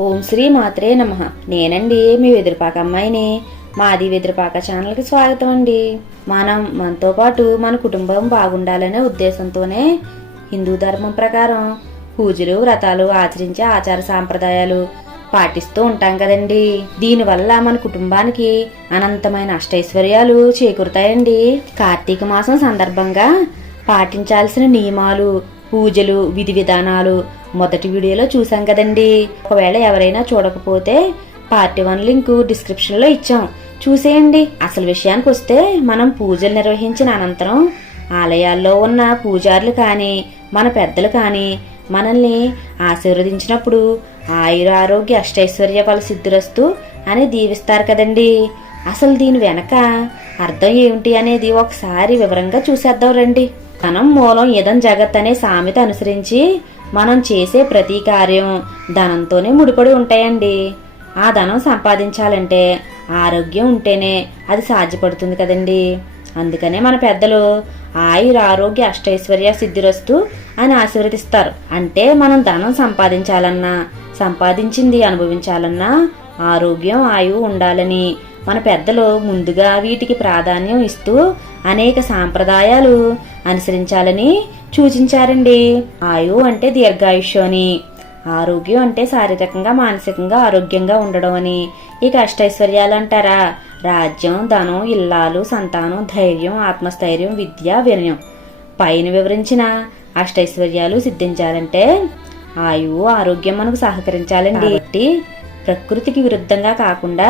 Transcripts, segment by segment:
ఓం శ్రీ మాత్రే నమ. నేనండి మీ వెదురుపాక అమ్మాయిని. మాది వెదురుపాక ఛానల్కి స్వాగతం అండి. మనం మనతో పాటు మన కుటుంబం బాగుండాలనే ఉద్దేశంతోనే హిందూ ధర్మం ప్రకారం పూజలు వ్రతాలు ఆచరించే ఆచార సాంప్రదాయాలు పాటిస్తూ ఉంటాం కదండి. దీనివల్ల మన కుటుంబానికి అనంతమైన అష్టైశ్వర్యాలు చేకూరుతాయండి. కార్తీక మాసం సందర్భంగా పాటించాల్సిన నియమాలు పూజలు విధి విధానాలు మొదటి వీడియోలో చూసాం కదండి. ఒకవేళ ఎవరైనా చూడకపోతే పార్ట్ వన్ లింక్ డిస్క్రిప్షన్లో ఇచ్చాం. చూసేయండి. అసలు విషయానికి వస్తే మనం పూజలు నిర్వహించిన అనంతరం ఆలయాల్లో ఉన్న పూజారులు కానీ మన పెద్దలు కానీ మనల్ని ఆశీర్వదించినప్పుడు ఆయుర ఆరోగ్య అష్టైశ్వర్య ఫల సిద్ధురస్తు అని దీవిస్తారు కదండి. అసలు దీని వెనక అర్థం ఏమిటి అనేది ఒకసారి వివరంగా చూసేద్దాం రండి. ధనం మూలం ఇదం జగత్ అనే సామెత అనుసరించి మనం చేసే ప్రతి కార్యం ధనంతోనే ముడిపడి ఉంటాయండి. ఆ ధనం సంపాదించాలంటే ఆరోగ్యం ఉంటేనే అది సాధ్యపడుతుంది కదండి. అందుకనే మన పెద్దలు ఆయుర ఆరోగ్య అష్టైశ్వర్య సిద్ధిరస్తు అని ఆశీర్వదిస్తారు. అంటే మనం ధనం సంపాదించాలన్నా సంపాదించింది అనుభవించాలన్నా ఆరోగ్యం ఆయువు ఉండాలని మన పెద్దలు ముందుగా వీటికి ప్రాధాన్యం ఇస్తూ అనేక సాంప్రదాయాలు అనుసరించాలని సూచించారండి. ఆయు అంటే దీర్ఘాయుష్యం అని ఆరోగ్యం అంటే శారీరకంగా మానసికంగా ఆరోగ్యంగా ఉండడం అని ఇక అష్టైశ్వర్యాలు అంటారా. రాజ్యం ధనం ఇల్లాలు సంతానం ధైర్యం ఆత్మస్థైర్యం విద్య వినయం. పైన వివరించిన అష్టైశ్వర్యాలు సిద్ధించాలంటే ఆయువు ఆరోగ్యం మనకు సహకరించాలండి. ప్రకృతికి విరుద్ధంగా కాకుండా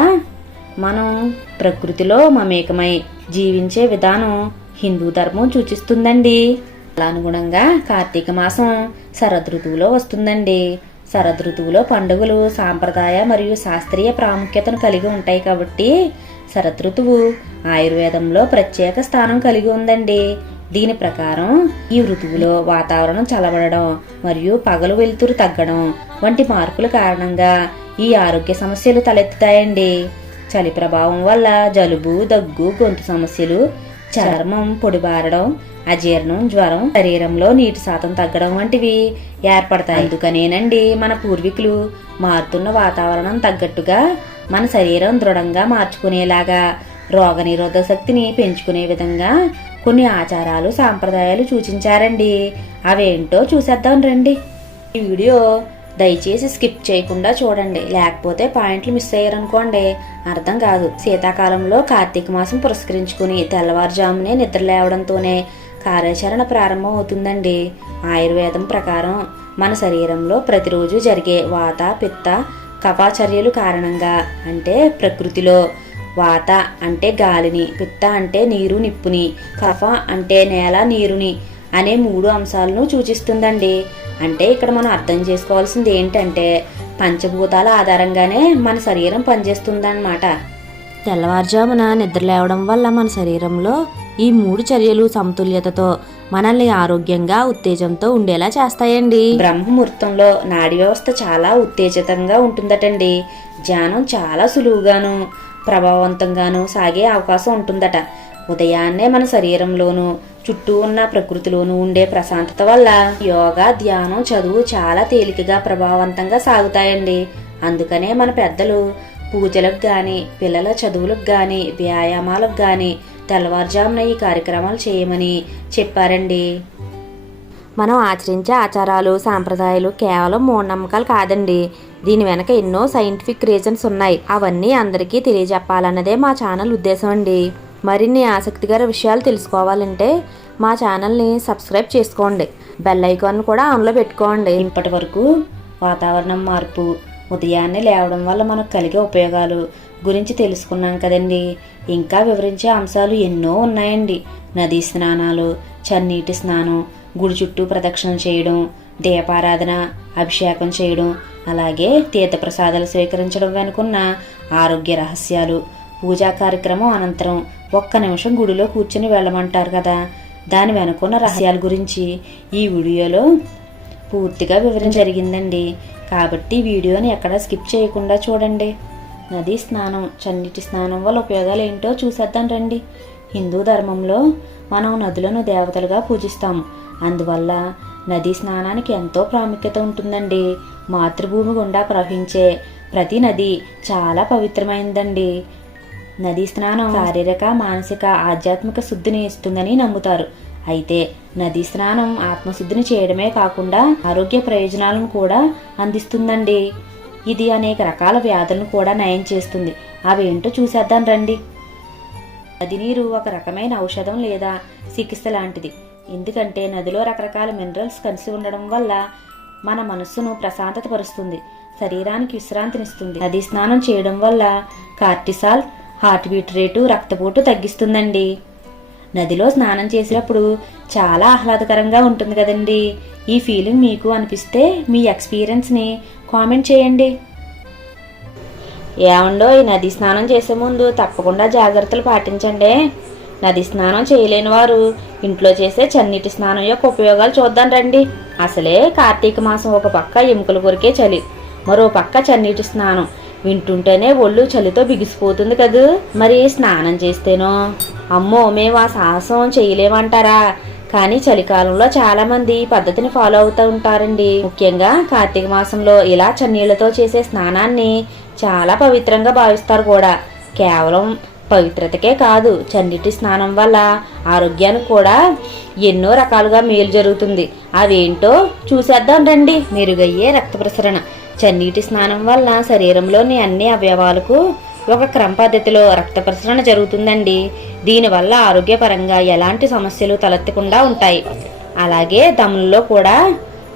మనం ప్రకృతిలో మమేకమై జీవించే విధానం హిందూ ధర్మం సూచిస్తుందండి. అలా అనుగుణంగా కార్తీక మాసం శరదృతువులో వస్తుందండి. శరదృతువులో పండుగలు సాంప్రదాయ మరియు శాస్త్రీయ ప్రాముఖ్యతను కలిగి ఉంటాయి కాబట్టి శరదృతువు ఆయుర్వేదంలో ప్రత్యేక స్థానం కలిగి ఉందండి. దీని ప్రకారం ఈ ఋతువులో వాతావరణం చలబడడం మరియు పగలు వెలుతురు తగ్గడం వంటి మార్పుల కారణంగా ఈ ఆరోగ్య సమస్యలు తలెత్తుతాయండి. చలి ప్రభావం వల్ల జలుబు దగ్గు గొంతు సమస్యలు చర్మం పొడిబారడం అజీర్ణం జ్వరం శరీరంలో నీటి శాతం తగ్గడం వంటివి ఏర్పడతాయి. అందుకనేనండి మన పూర్వీకులు మారుతున్న వాతావరణం తగ్గట్టుగా మన శరీరం దృఢంగా మార్చుకునేలాగా రోగనిరోధక శక్తిని పెంచుకునే విధంగా కొన్ని ఆచారాలు సాంప్రదాయాలు సూచించారండి. అవేంటో చూసేద్దాం రండి. ఈ వీడియో దయచేసి స్కిప్ చేయకుండా చూడండి. లేకపోతే పాయింట్లు మిస్ అయ్యారనుకోండి. అర్థం కాదు. శీతాకాలంలో కార్తీక మాసం పురస్కరించుకుని తెల్లవారుజామునే నిద్ర లేవడంతోనే కార్యాచరణ ప్రారంభం అవుతుందండి. ఆయుర్వేదం ప్రకారం మన శరీరంలో ప్రతిరోజు జరిగే వాత పిత్త కఫాచర్యలు కారణంగా అంటే ప్రకృతిలో వాత అంటే గాలిని పిత్త అంటే నీరు నిప్పుని కఫ అంటే నేల నీరుని అనే మూడు అంశాలను సూచిస్తుందండి. అంటే ఇక్కడ మనం అర్థం చేసుకోవాల్సింది ఏంటంటే పంచభూతాల ఆధారంగానే మన శరీరం పనిచేస్తుందన్నమాట. తెల్లవారుజామున నిద్ర లేవడం వల్ల మన శరీరంలో ఈ మూడు చర్యలు సమతుల్యతతో మనల్ని ఆరోగ్యంగా ఉత్తేజంతో ఉండేలా చేస్తాయండి. బ్రహ్మముహూర్తంలో నాడి వ్యవస్థ చాలా ఉత్తేజితంగా ఉంటుందటండి. ధ్యానం చాలా సులువుగాను ప్రభావవంతంగాను సాగే అవకాశం ఉంటుందట. ఉదయాన్నే మన శరీరంలోనూ చుట్టూ ఉన్న ప్రకృతిలోనూ ఉండే ప్రశాంతత వల్ల యోగా ధ్యానం చదువు చాలా తేలికగా ప్రభావవంతంగా సాగుతాయండి. అందుకనే మన పెద్దలు పూజలకు కానీ పిల్లల చదువులకు కానీ వ్యాయామాలకు కానీ తెల్లవారుజామున ఈ కార్యక్రమాలు చేయమని చెప్పారండి. మనం ఆచరించే ఆచారాలు సాంప్రదాయాలు కేవలం మూఢనమ్మకాలు కాదండి. దీని వెనక ఎన్నో సైంటిఫిక్ రీజన్స్ ఉన్నాయి. అవన్నీ అందరికీ తెలియజెప్పాలన్నదే మా ఛానల్ ఉద్దేశం అండి. మరిన్ని ఆసక్తికర విషయాలు తెలుసుకోవాలంటే మా ఛానల్ని సబ్స్క్రైబ్ చేసుకోండి. బెల్ ఐకాన్ కూడా ఆన్లో పెట్టుకోండి. ఇప్పటి వరకు వాతావరణం మార్పు ఉదయాన్నే లేవడం వల్ల మనకు కలిగే ఉపయోగాలు గురించి తెలుసుకున్నాం కదండి. ఇంకా వివరించే అంశాలు ఎన్నో ఉన్నాయండి. నదీ స్నానాలు చన్నీటి స్నానం గుడి చుట్టూ ప్రదక్షిణ చేయడం దీపారాధన అభిషేకం చేయడం అలాగే తీర్థప్రసాదాలు స్వీకరించడం వెనుకున్న ఆరోగ్య రహస్యాలు పూజా కార్యక్రమం అనంతరం ఒక్క నిమిషం గుడిలో కూర్చుని వెళ్ళమంటారు కదా. దాని వెనుకున్న రహస్యాల గురించి ఈ వీడియోలో పూర్తిగా వివరణ జరిగిందండి. కాబట్టి వీడియోని ఎక్కడ స్కిప్ చేయకుండా చూడండి. నదీ స్నానం చన్నీటి స్నానం వల్ల ఉపయోగాలు ఏంటో చూసేద్దాం రండి. హిందూ ధర్మంలో మనం నదులను దేవతలుగా పూజిస్తాం అందువల్ల నదీ స్నానానికి ఎంతో ప్రాముఖ్యత ఉంటుందండి. మాతృభూమి గుండా ప్రవహించే ప్రతి నది చాలా పవిత్రమైందండి. నదీ స్నానం శారీరక మానసిక ఆధ్యాత్మిక శుద్ధిని ఇస్తుందని నమ్ముతారు. అయితే నదీ స్నానం ఆత్మశుద్ధిని చేయడమే కాకుండా ఆరోగ్య ప్రయోజనాలను కూడా అందిస్తుందండి. ఇది అనేక రకాల వ్యాధులను కూడా నయం చేస్తుంది. అవేంటో చూసేద్దాం రండి. నది నీరు ఒక రకమైన ఔషధం లేదా చికిత్స లాంటిది. ఎందుకంటే నదిలో రకరకాల మినరల్స్ కలిసి ఉండడం వల్ల మన మనస్సును ప్రశాంతత పరుస్తుంది. శరీరానికి విశ్రాంతినిస్తుంది. నది స్నానం చేయడం వల్ల కార్టిసాల్ హార్ట్ బీట్ రేటు రక్తపోటు తగ్గిస్తుందండి. నదిలో స్నానం చేసినప్పుడు చాలా ఆహ్లాదకరంగా ఉంటుంది కదండి. ఈ ఫీలింగ్ మీకు అనిపిస్తే మీ ఎక్స్పీరియన్స్ని కామెంట్ చేయండి. ఏమండో ఈ నది స్నానం చేసే ముందు తప్పకుండా జాగ్రత్తలు పాటించండి. నది స్నానం చేయలేని వారు ఇంట్లో చేసే చన్నీటి స్నానం యొక్క ఉపయోగాలు చూద్దాం రండి. అసలే కార్తీక మాసం ఒక పక్క ఎముకలు కొరికే చలి మరో పక్క చన్నీటి స్నానం. వింటుంటేనే ఒళ్ళు చలితో బిగిసిపోతుంది కదూ. మరి స్నానం చేస్తేనో? అమ్మో మేము ఆ సాహసం చేయలేమంటారా? కానీ చలికాలంలో చాలా మంది పద్ధతిని ఫాలో అవుతూ ఉంటారండి. ముఖ్యంగా కార్తీక మాసంలో ఇలా చన్నీళ్ళతో చేసే స్నానాన్ని చాలా పవిత్రంగా భావిస్తారు కూడా. కేవలం పవిత్రతకే కాదు చన్నీటి స్నానం వల్ల ఆరోగ్యానికి కూడా ఎన్నో రకాలుగా మేలు జరుగుతుంది. అవేంటో చూసేద్దాం రండి. మెరుగయ్యే రక్త ప్రసరణ. చన్నీటి స్నానం వల్ల శరీరంలోని అన్ని అవయవాలకు ఒక క్రమ పద్ధతిలో రక్త ప్రసరణ జరుగుతుందండి. దీనివల్ల ఆరోగ్యపరంగా ఎలాంటి సమస్యలు తలెత్తకుండా ఉంటాయి. అలాగే దమ్ముల్లో కూడా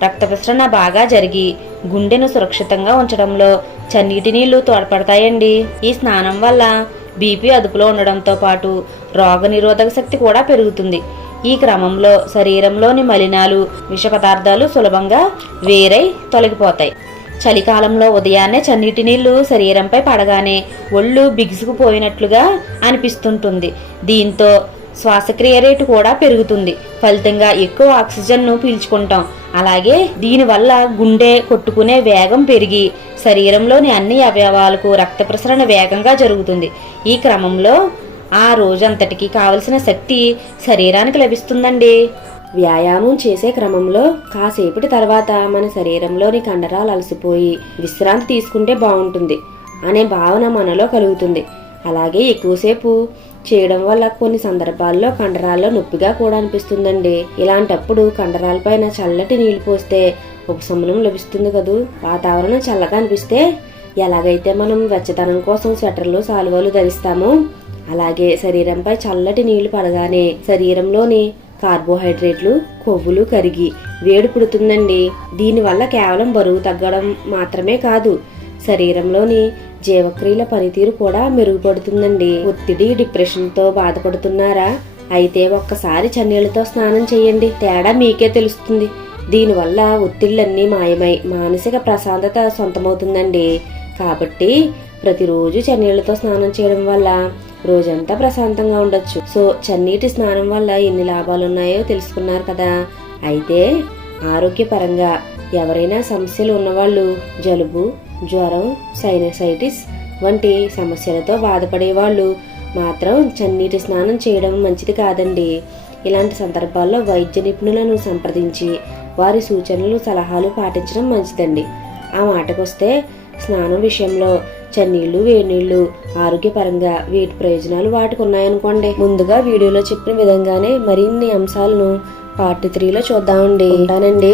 రక్త ప్రసరణ బాగా జరిగి గుండెను సురక్షితంగా ఉంచడంలో చన్నీటి నీళ్ళు తోడ్పడతాయండి. ఈ స్నానం వల్ల బీపీ అదుపులో ఉండడంతో పాటు రోగనిరోధక శక్తి కూడా పెరుగుతుంది. ఈ క్రమంలో శరీరంలోని మలినాలు విష పదార్థాలు సులభంగా వేరై తొలగిపోతాయి. చలికాలంలో ఉదయాన్నే చన్నీటి నీళ్ళు శరీరంపై పడగానే ఒళ్ళు బిగుసుకుపోయినట్లుగా అనిపిస్తుంటుంది. దీంతో శ్వాసక్రియ రేటు కూడా పెరుగుతుంది. ఫలితంగా ఎక్కువ ఆక్సిజన్ను పీల్చుకుంటాం. అలాగే దీనివల్ల గుండె కొట్టుకునే వేగం పెరిగి శరీరంలోని అన్ని అవయవాలకు రక్త ప్రసరణ వేగంగా జరుగుతుంది. ఈ క్రమంలో ఆ రోజంతటికి కావలసిన శక్తి శరీరానికి లభిస్తుందండి. వ్యాయామం చేసే క్రమంలో కాసేపటి తర్వాత మన శరీరంలోని కండరాలు అలసిపోయి విశ్రాంతి తీసుకుంటే బాగుంటుంది అనే భావన మనలో కలుగుతుంది. అలాగే ఎక్కువసేపు చేయడం వల్ల కొన్ని సందర్భాల్లో కండరాల్లో నొప్పిగా కూడా అనిపిస్తుందండి. ఇలాంటప్పుడు కండరాలపైన చల్లటి నీళ్ళు పోస్తే ఉపశమనం లభిస్తుంది కదూ? వాతావరణం చల్లగా అనిపిస్తే ఎలాగైతే మనం వెచ్చదనం కోసం స్వెటర్లు సాల్వాలు ధరిస్తామో అలాగే శరీరంపై చల్లటి నీళ్ళు పడగానే శరీరంలోని కార్బోహైడ్రేట్లు కొవ్వులు కరిగి వేడి పుడుతుందండి దీనివల్ల కేవలం బరువు తగ్గడం మాత్రమే కాదు శరీరంలోని జీవక్రియల పనితీరు కూడా మెరుగుపడుతుందండి. ఒత్తిడి డిప్రెషన్తో బాధపడుతున్నారా? అయితే ఒక్కసారి చన్నీళ్ళతో స్నానం చేయండి. తేడా మీకే తెలుస్తుంది. దీనివల్ల ఒత్తిళ్ళన్నీ మాయమై మానసిక ప్రశాంతత సొంతమవుతుందండి. కాబట్టి ప్రతిరోజు చన్నీళ్ళతో స్నానం చేయడం వల్ల రోజంతా ప్రశాంతంగా ఉండొచ్చు. సో చన్నీటి స్నానం వల్ల ఎన్ని లాభాలు ఉన్నాయో తెలుసుకున్నారు కదా. అయితే ఆరోగ్యపరంగా ఎవరైనా సమస్యలు ఉన్నవాళ్ళు జలుబు జ్వరం సైనసైటిస్ వంటి సమస్యలతో బాధపడే వాళ్ళు మాత్రం చన్నీటి స్నానం చేయడం మంచిది కాదండి. ఇలాంటి సందర్భాల్లో వైద్య నిపుణులను సంప్రదించి వారి సూచనలు సలహాలు పాటించడం మంచిదండి. ఆ మాటకొస్తే స్నానం విషయంలో చన్నీళ్ళు వేడినీళ్ళు ఆరోగ్యపరంగా వీటి ప్రయోజనాలు వాటికి ఉన్నాయనుకోండి ముందుగా వీడియోలో చెప్పిన విధంగానే మరిన్ని అంశాలను పార్ట్ త్రీలో చూద్దామండి. ఉంటానండి.